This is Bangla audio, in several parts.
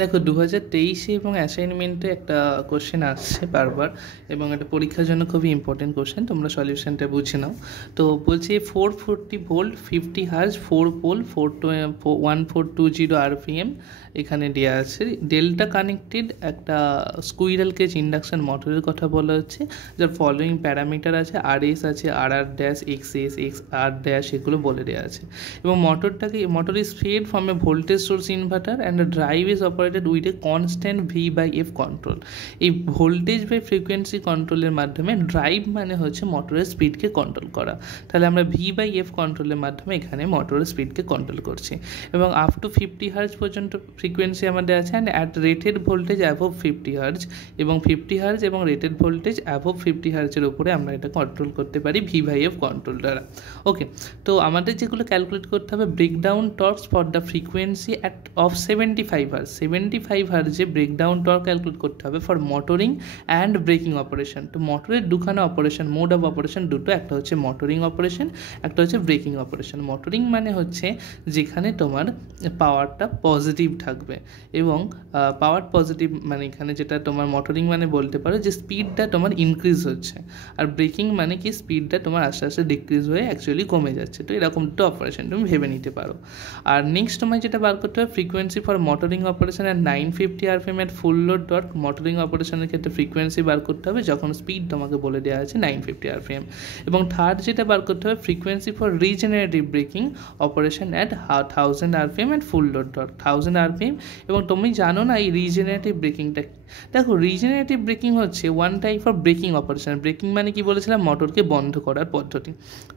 দেখো 2023 এবং অ্যাসাইনমেন্টে একটা কোশ্চেন আসছে বারবার এবং এটা পরীক্ষার জন্য খুবই ইম্পর্টেন্ট কোশ্চেন, তোমরা সলিউশনটা বুঝে নাও। তো বলছি 440 ভোল্ট 50 হার্জ 4 পোল 1420 আরপিএম এখানে দেওয়া আছে। ডেল্টা কানেক্টেড একটা স্কুইরাল কেজ ইন্ডাকশন মোটরের কথা বলা হচ্ছে, যার ফলোয়িং প্যারামিটার আছে, RS আছে, RR dash, XS, XR dash, এগুলো বলে দেওয়া আছে। এবং motor is fed from a voltage source inverter and drive is operated with a constant V/F control. এই ভোল্টেজ বাই ফ্রিকোয়েন্সি কন্ট্রোলের মাধ্যমে ড্রাইভ মানে হচ্ছে মোটরের স্পিডকে কন্ট্রোল করা, তাহলে আমরা V/F কন্ট্রোলের মাধ্যমে এখানে মোটরের স্পিডকে কন্ট্রোল করছি। এবং আপ টু 50 হার্জ পর্যন্ত ফ্রিকোয়েন্সি আমাদের আছে, and at rated voltage অ্যাভভ 50 hertz, এবং 50 হার্জ এবং রেটেড ভোল্টেজ অ্যাভভ 50 হার্জের উপরে আমরা এটা কন্ট্রোল করতে পারি V/F কন্ট্রোল দ্বারা। ওকে, তো আমাদের যেগুলো ক্যালকুলেট করতে হবে, breakdown torques for the frequency of 75 hertz, 75 হার্জে ব্রেকডাউন টর্ক ক্যালকুলেট করতে হবে for motoring and braking operation. তো মোটরের দুখানা অপারেশন, মোড অফ অপারেশন দুটো, একটা হচ্ছে মোটরিং অপারেশন, একটা হচ্ছে ব্রেকিং অপারেশন। মোটরিং মানে হচ্ছে যেখানে তোমার পাওয়ারটা পজিটিভ থাকবে, এবং পাওয়ার পজিটিভ মানে এখানে যেটা তোমার মোটরিং মানে বলতে পারো যে স্পিডটা তোমার ইনক্রিজ হচ্ছে, আর ব্রেকিং মানে কি স্পিডটা তোমার আস্তে আস্তে ডিক্রিজ হয়ে অ্যাকচুয়ালি কমে যাচ্ছে। তো এরকম দুটো অপারেশন তুমি ভেবে নিতে পারো। আর নেক্সট তোমার যেটা বার করতে হবে, frequency for motoring operation at 950 RPM at full load torque. Motoring অপারেশনের ক্ষেত্রে ফ্রিকোয়েন্সি বার করতে হবে যখন স্পিড তোমাকে বলে দেওয়া আছে 950 আরপিএম। এবং থার্ড যেটা বার করতে হবে, frequency for regenerative breaking operation at 1000 RPM at full load torque, 1000 RPM. এবং তুমি জানো না এই রিজেনারেটিভ ব্রেকিংটা কি? দেখো, রিজেনারেটিভ ব্রেকিং হচ্ছে one type of breaking operation. Breaking মানে কি বলেছিলাম, মোটরকে বন্ধ করার পদ্ধতি।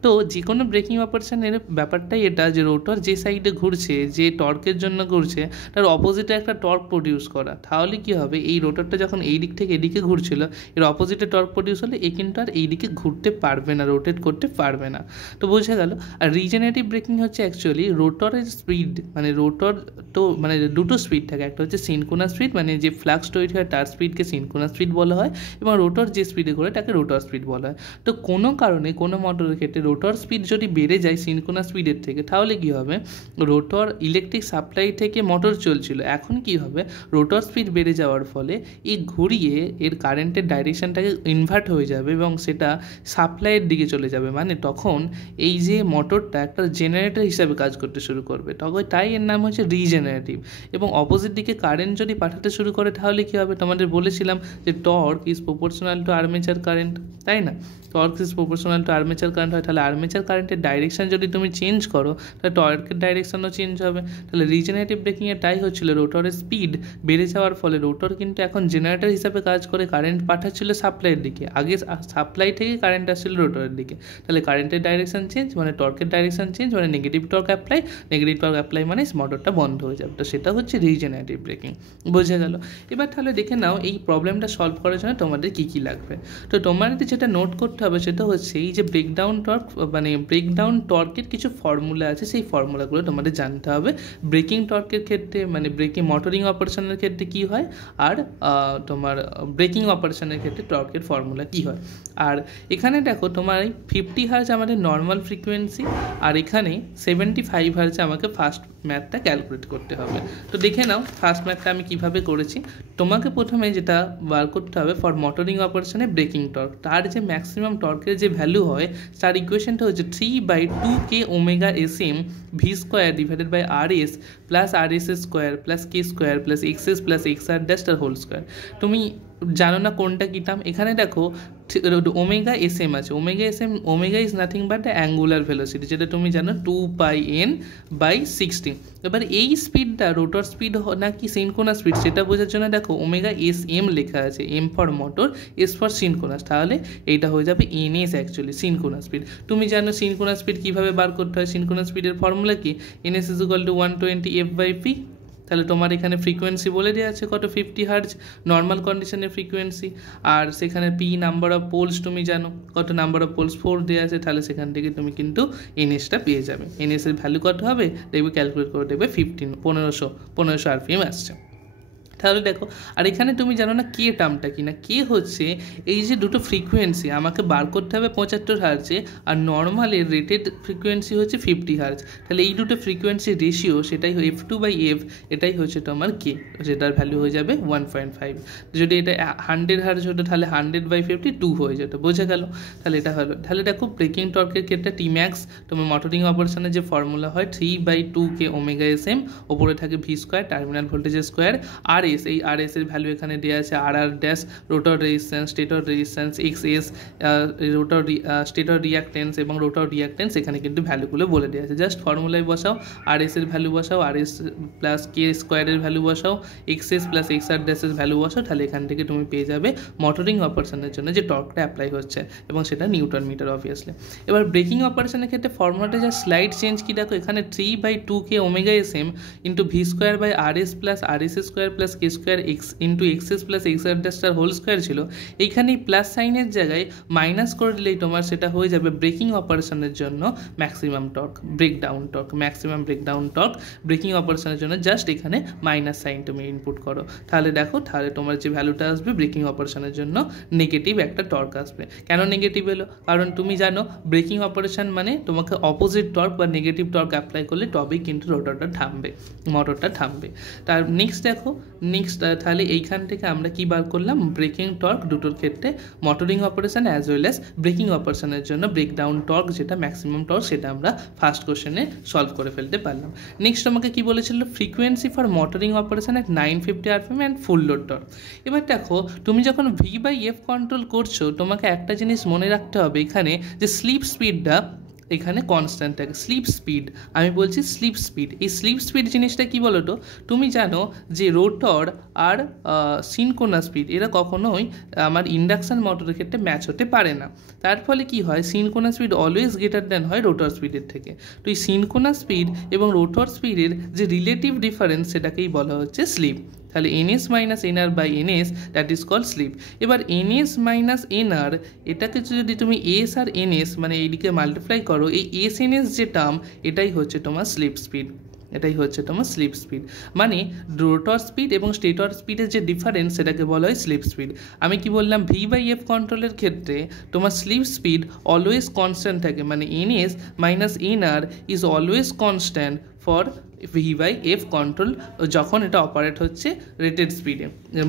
তো যে কোনো ব্রেকিং অপারেশনের ব্যাপারটাই এটা যে রোটর যে সাইডে ঘুরছে, যে টর্কের জন্য ঘুরছে, তার অপোজিটে একটা টর্ক প্রডিউস করা। তাহলে কি হবে, এই রোটরটা যখন এই দিক থেকে এদিকে ঘুরছিল, এর অপোজিটে টর্ক প্রডিউস হলে এ কিন্তু আর এই দিকে ঘুরতে পারবে না, রোটেট করতে পারবে না। তো বোঝা গেল। আর রিজেনারেটিভ ব্রেকিং হচ্ছে অ্যাকচুয়ালি রোটরের স্পিড, মানে রোটর তো মানে দুটো স্পিড থাকে, একটা হচ্ছে সিনক্রোনাস স্পিড, মানে যে ফ্লাক্স তৈরি হয় তার স্পিডকে সিনক্রোনাস স্পিড বলা হয়, এবং রোটর যে স্পিডে ঘোরে তাকে রোটর স্পিড বলা হয়। তো কোনো কারণে কোনো মোটরের ক্ষেত্রে রোটর স্পিড যদি বেড়ে যায় সিনক্রোনাস স্পিডের থেকে, তাহলে কী হবে, রোটর ইলেকট্রিক সাপ্লাই থেকে মোটর চলছিল, এখন কি হবে, রোটর স্পিড বেড়ে যাওয়ার ফলে এই ঘুরিয়ে এর কারেন্টের ডাইরেকশনটাকে ইনভার্ট হয়ে যাবে এবং সেটা সাপ্লাইয়ের দিকে চলে যাবে। মানে তখন এই যে মোটরটা একটা জেনারেটর হিসাবে কাজ করতে শুরু করবে, তখন তাই এর নাম হচ্ছে রিজেনারেটিভ। এবং অপোজিট দিকে কারেন্ট যদি পাঠাতে শুরু করে, তাহলে কী হবে, তোমাদের বলেছিলাম যে torque is proportional to armature current, তাই না? Torque is proportional to armature current হয়, তাহলে আর্মেচার কারেন্টের ডাইরেকশন যদি তুমি চেঞ্জ করো, তাহলে টর্কের ডাইরেকশনও চেঞ্জ হবে। তাহলে রিজেনারেটিভ ব্রেকিংয়ে তাই হচ্ছিল, রোটরের স্পিড বেড়ে যাওয়ার ফলে রোটর কিন্তু এখন জেনারেটর হিসাবে কাজ করে কারেন্ট পাঠাচ্ছিল সাপ্লাইয়ের দিকে, আগে সাপ্লাই থেকে কারেন্ট আসছিল রোটরের দিকে। তাহলে কারেন্টের ডাইরেকশন চেঞ্জ মানে টর্কের ডাইরেকশন চেঞ্জ, মানে নেগেটিভ টর্ক অ্যাপ্লাই মানে মোটরটা বন্ধ হয়ে যাবে। তো সেটা হচ্ছে রিজেনারেটিভ ব্রেকিং। বোঝা গেল? এবার তাহলে দেখে নাও এই প্রবলেমটা সলভ করার জন্য তোমাদের কী কী লাগবে। তো তোমাদের যেটা নোট করতে হবে সেটা হচ্ছে এই যে ব্রেকডাউন টর্ক, মানে ব্রেকডাউন টর্কের কিছু ফর্মুলা আছে, সেই ফর্মুলাগুলো তোমাদের জানতে হবে। ব্রেকিং টর্কের ক্ষেত্রে মানে ব্রেকিং মোটরিং অপারেশনের ক্ষেত্রে কী হয়, আর তোমার ব্রেকিং অপারেশনের ক্ষেত্রে টর্কের ফর্মুলা কী হয়। আর এখানে দেখো, তোমার 50 হার্জ আমাদের নর্মাল ফ্রিকোয়েন্সি, আর এখানে 75 হার্জে আমাকে ফার্স্ট ম্যাথটা ক্যালকুলেট করতে হবে। তো দেখে নাও ফার্স্ট ম্যাথটা আমি কিভাবে করেছি। তোমাকে প্রথমে যেটা বার করতে হবে ফর মোটরিং অপারেশনে ব্রেকিং টর্ক, তার যে ম্যাক্সিমাম টর্কের যে ভ্যালু হয় তার ইকুয়েশনটা হচ্ছে 3/2k omega SM V² divided by RS plus RS square plus K square plus XS plus XR dash তার হোল স্কোয়ার। তুমি জানো না কোনটা কী টার্ম? এখানে দেখো ওমেগা SM আছে, omega is nothing but the angular velocity, যেটা তুমি জানো 2πn/60। এবার এই স্পিডটা রোটর স্পিড নাকি সিনক্রোনাস স্পিড সেটা বোঝার জন্য দেখো ওমেগা SM লেখা আছে, M for motor, S for synchronous, তাহলে এইটা হয়ে যাবে NS অ্যাকচুয়ালি সিনক্রোনাস স্পিড। তুমি জানো সিনক্রোনাস স্পিড কীভাবে বার করতে হয়, সিনক্রোনাস স্পিডের ফর্মুলা কি, NS = 120 F/p। তাহলে তোমার এখানে ফ্রিকোয়েন্সি বলে দেওয়া আছে কত, 50 হার্জ নর্মাল কন্ডিশনের ফ্রিকোয়েন্সি, আর সেখানে P নাম্বার অফ পোলস তুমি জানো কত, নাম্বার অফ পোলস 4 দেওয়া আছে, তাহলে সেখান থেকে তুমি কিন্তু NSটা পেয়ে যাবে। NS এর ভ্যালু কত হবে দেখবে, ক্যালকুলেট করে দেখবে 1500 RPM আসছে। তাহলে দেখো, আর এখানে তুমি জানো না কে টার্মটা কি না, কে হচ্ছে এই যে দুটো ফ্রিকোয়েন্সি আমাকে বার করতে হবে 75 হার্জে, আর নর্মালের রেটেড ফ্রিকোয়েন্সি হচ্ছে 50 হার্জ। তাহলে এই দুটো ফ্রিকোয়েন্সি রেশিও সেটাই f/f, এটাই হচ্ছে তোমার কে, যেটার ভ্যালু হয়ে যাবে 1.5। যদি এটা 100 হার্জ হতো তাহলে 100/50 2 হয়ে যেত, বোঝা গেল। তাহলে এটা হলো। তাহলে দেখো ব্রেকিং টর্কের ক্ষেত্রে টি ম্যাক্স তোমার মোটরিং অপারেশনের যে ফর্মুলা হয় 3/2k ওমেগা SM, ওপরে থাকে ভি স্কোয়ার টার্মিনাল ভোল্টেজের স্কোয়ার, আর এস, এই আর এস এর ভ্যালু এখানে দেওয়া আছে R dash rotor resistance, stator resistance, XS rotor stator reactance এবং রোটর রিয়াক্টেন্স, এখানে কিন্তু ভ্যালুগুলো বলে দেওয়া আছে। জাস্ট ফর্মুলায় বসাও, আর এস এর ভ্যালু বসাও, আর এস প্লাস কে স্কোয়ারের ভ্যালু বসাও, XS প্লাস XR ড্যাশের ভ্যালু বসাও, তাহলে এখান থেকে তুমি পেয়ে যাবে মোটরিং অপারেশনের জন্য যে টর্কটা অ্যাপ্লাই হচ্ছে, এবং সেটা নিউটন মিটার অবভিয়াসলি। এবার ব্রেকিং অপারেশনের ক্ষেত্রে ফর্মুলাটা যা স্লাইড চেঞ্জ কি দেখো, এখানে 3/2k omega SM into V square by R S plus R S square plus K square X into XS plus XR ড্যাশটার হোল স্কোয়ার ছিল, এইখানে প্লাস সাইনের জায়গায় মাইনাস করে দিলেই তোমার সেটা হয়ে যাবে ব্রেকিং অপারেশনের জন্য maximum torque, breakdown torque, maximum breakdown torque breaking অপারেশনের জন্য। জাস্ট এখানে মাইনাস সাইন তুমি ইনপুট করো, তাহলে দেখো, তাহলে তোমার যে ভ্যালুটা আসবে ব্রেকিং অপারেশনের জন্য নেগেটিভ একটা টর্ক আসবে। কেন নেগেটিভ এলো? কারণ তুমি জানো ব্রেকিং অপারেশন মানে তোমাকে অপোজিট টর্ক বা নেগেটিভ টর্ক অ্যাপ্লাই করলে তবেই কিন্তু রোটরটা থামবে, মোটরটা থামবে। তার নেক্সট দেখো, নেক্সট তাহলে এইখান থেকে আমরা কি বার করলাম, ব্রেকিং টর্ক দুটোর ক্ষেত্রে motoring operation as well as breaking অপারেশনের জন্য ব্রেকডাউন টর্ক যেটা ম্যাক্সিমাম টর্ক, সেটা আমরা ফার্স্ট কোশ্চেনে সলভ করে ফেলতে পারলাম। নেক্সট আমাকে কি বলেছিল, frequency for motoring operation at 950 RPM and full load torque. এবার দেখো, তুমি যখন V/F কন্ট্রোল করছো, তোমাকে একটা জিনিস মনে রাখতে হবে এখানে, যে স্লিপ স্পিডটা এখানে কনস্ট্যান্ট থাকে। স্লিপ স্পিড, আমি বলছি স্লিপ স্পিড। এই স্লিপ স্পিড জিনিসটা কি বলো তো, তুমি জানো যে রোটর আর সিনকোনাস স্পিড এরা কখনোই আমার ইন্ডাকশান মোটরের ক্ষেত্রে ম্যাচ হতে পারে না। তার ফলে কি হয়, synchronous speed always greater than হয় রোটর স্পিডের থেকে। তো এই সিনকোনাস স্পিড এবং রোটর স্পিডের যে রিলেটিভ ডিফারেন্স, সেটাকেই বলা হচ্ছে স্লিপ। তাহলে NS minus NR by NS, that is call slip. এবার NS মাইনাস NR এটাকে যদি তুমি S আর NS মানে এইদিকে মাল্টিপ্লাই করো, এই SNS যে টার্ম, এটাই হচ্ছে তোমার স্লিপ স্পিড, এটাই হচ্ছে তোমার স্লিপ স্পিড। মানে রোটর স্পিড এবং স্টেটর স্পিডের যে ডিফারেন্স, সেটাকে বলা হয় স্লিপ স্পিড। আমি কি বললাম, V/F কন্ট্রোলের ক্ষেত্রে তোমার স্লিপ স্পিড অলওয়েজ কনস্ট্যান্ট থাকে, মানে NS minus NR is always constant for V/F control যখন এটা অপারেট হচ্ছে রেটেড স্পিডে,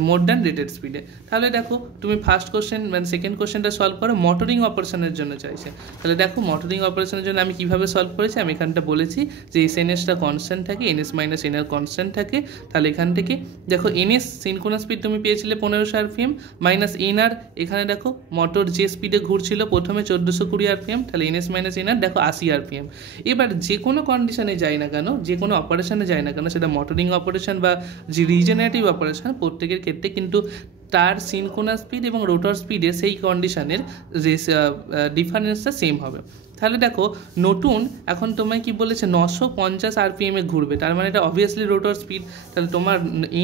মোর দ্যান রেটেড স্পিডে। তাহলে দেখো, তুমি ফার্স্ট কোশ্চেন মানে সেকেন্ড কোশ্চেনটা সলভ করো, মোটরিং অপারেশনের জন্য চাইছে। তাহলে দেখো, মোটরিং অপারেশনের জন্য আমি কীভাবে সলভ করেছি, আমি এখানটা বলেছি যে SNSটা কনস্ট্যান্ট থাকে, NS মাইনাস NR কনস্ট্যান্ট থাকে। তাহলে এখান থেকে দেখো, NS সিনকোনাস স্পিড তুমি পেয়েছিলে 1500 RPM, মাইনাস NR এখানে দেখো মোটর যে স্পিডে ঘুরছিল প্রথমে 1420 RPM, তাহলে NS মাইনাস NR দেখো 80 RPM। এবার যে কোনো কন্ডিশনে যায় না কেন, যে কোনো অপারেশনে যায় না কেন, সেটা মোটরিং অপারেশন বা যে রিজেনারেটিভ অপারেশন, প্রত্যেকের ক্ষেত্রে কিন্তু তার সিনকোনাস স্পিড এবং রোটর স্পিডে সেই কন্ডিশনের যে ডিফারেন্সটা সেম হবে। তাহলে দেখো, নতুন এখন তোমায় কি বলেছে, 950 RPM ঘুরবে, তার মানে এটা অবভিয়াসলি রোটর স্পিড। তাহলে তোমার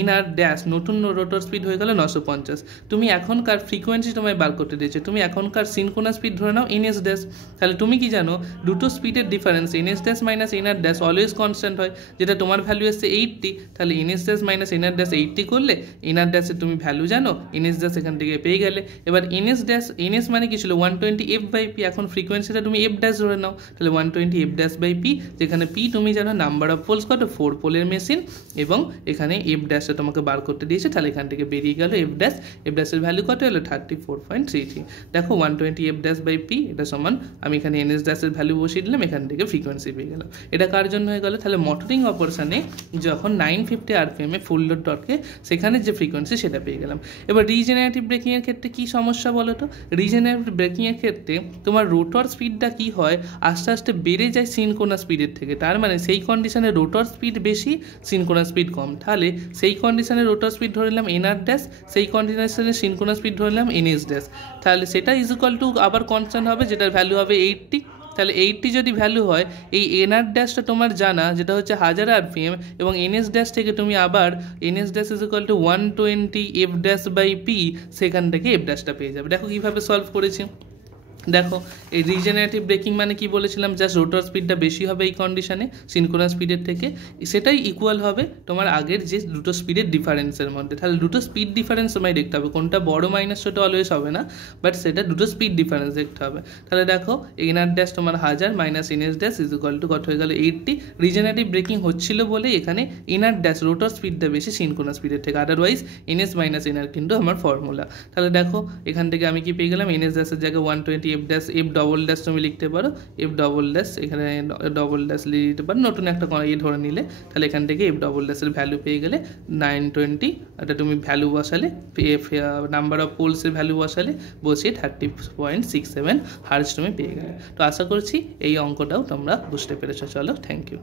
NR ড্যাশ নতুন রোটর স্পিড হয়ে গেল 950। তুমি এখনকার ফ্রিকোয়েন্সি তোমায় বার করতে দিয়েছে, তুমি এখনকার সিনকোনাস স্পিড ধরে নাও NS ড্যাশ। তাহলে তুমি কি জানো, দুটো স্পিডের difference NS dash minus NR dash always constant হয়, যেটা তোমার ভ্যালু এসছে 80। তাহলে NS dash minus NR dash 80 করলে NR ড্যাশের তুমি ভ্যালু জানো, NS ড্যাশ এখান থেকে পেয়ে গেলে। এবার NS ড্যাশ, NS মানে কি ছিল 120f/p, এখন ফ্রিকোয়েন্সিটা তুমি f ড্যাশ ধরে নাও, তাহলে 120f/p, যেখানে p তুমি জানো নাম্বার অফ পোলস কত, 4 পোলের মেশিন, এবং এখানে f ড্যাশটা তোমাকে বার করতে দিয়েছে, তাহলে এখান থেকে বেরিয়ে গেল f ড্যাশ, f ড্যাশের ভ্যালু কত হলো 34.33। দেখো 120f/p এটা সমান, আমি এখানে NS ড্যাশের ভ্যালু বসিয়ে দিলাম, এখান থেকে ফ্রিকোয়েন্সি পেয়ে গেলাম। এটা কার জন্য হয়ে গেল, তাহলে মোটরিং অপারেশনে যখন 950 RPM এ ফুল লোড টর্কে সেখানে যে ফ্রিকোয়েন্সি সেটা পেয়ে গেলাম। এবার রিজেনারেটিভ ব্রেকিংয়ের ক্ষেত্রে কী সমস্যা বলো তো, রিজেনারেটিভ ব্রেকিংয়ের ক্ষেত্রে তোমার রোটর স্পিডটা কী হয়, আস্তে আস্তে বেড়ে যায় সিনকোনাস স্পিডের থেকে। তার মানে সেই কন্ডিশনে রোটর স্পিড বেশি, সিনকোনাস স্পিড কম। তাহলে সেই কন্ডিশনে রোটর স্পিড ধরে নিলাম NR ড্যাশ, সেই কন্ডিশনে সিনকোনাস স্পিড ধরে নিলাম NS ড্যাশ। তাহলে সেটা ইজ ইকুয়াল টু আবার কনস্ট্যান্ট হবে, যেটার ভ্যালু হবে 80। তাহলে 80 যদি ভ্যালু হয়, এই NR ড্যাশটা তোমার জানা, যেটা হচ্ছে 1000 RPM, এবং NS ড্যাশ থেকে তুমি আবার NS dash is equal to 120f/p, সেখান থেকে f ড্যাশটা পেয়ে যাবে। দেখো কীভাবে সলভ করেছি। দেখো এই রিজেনারেটিভ ব্রেকিং মানে কি বলেছিলাম, জাস্ট রোটর স্পিডটা বেশি হবে এই কন্ডিশনে সিনক্রোনাস স্পিডের থেকে, সেটাই ইকুয়াল হবে তোমার আগের যে দুটো স্পিডের ডিফারেন্সের মধ্যে। তাহলে দুটো স্পিড ডিফারেন্স তোমায় দেখতে হবে, কোনটা বড় মাইনাস ছোটো অলওয়েজ হবে না, বাট সেটা দুটো স্পিড ডিফারেন্স দেখতে হবে। তাহলে দেখো এনআর ড্যাশ তোমার 1000 minus NS dash is equal to কত হয়ে গেল 80। রিজেনারেটিভ ব্রেকিং হচ্ছিল বলে এখানে এনআর ড্যাশ রোটর স্পিডটা বেশি সিনক্রোনাস স্পিডের থেকে, আদারওয়াইজ এনএস মাইনাস এনআর কিন্তু আমার ফর্মুলা। তাহলে দেখো এখান থেকে আমি কি পেয়ে গেলাম, এনএস ড্যাশের জায়গায় 120 F dash F double dash তুমি লিখতে পারো, এফ ডবল ড্যাশ এখানে ডবল ড্যাশ লিখতে পারো, নতুন একটা ধরে নিলে তাহলে এখান থেকে এফ ডবল ড্যাশের ভ্যালু পেয়ে গেলে 920। এটা তুমি ভ্যালু বসালে নাম্বার অফ পোলসের ভ্যালু বসালে বসিয়ে 30.67 হার্জ তুমি পেয়ে গেলে। তো আশা করছি এই অঙ্কটাও তোমরা বুঝতে পেরেছো। চলো, থ্যাংক ইউ।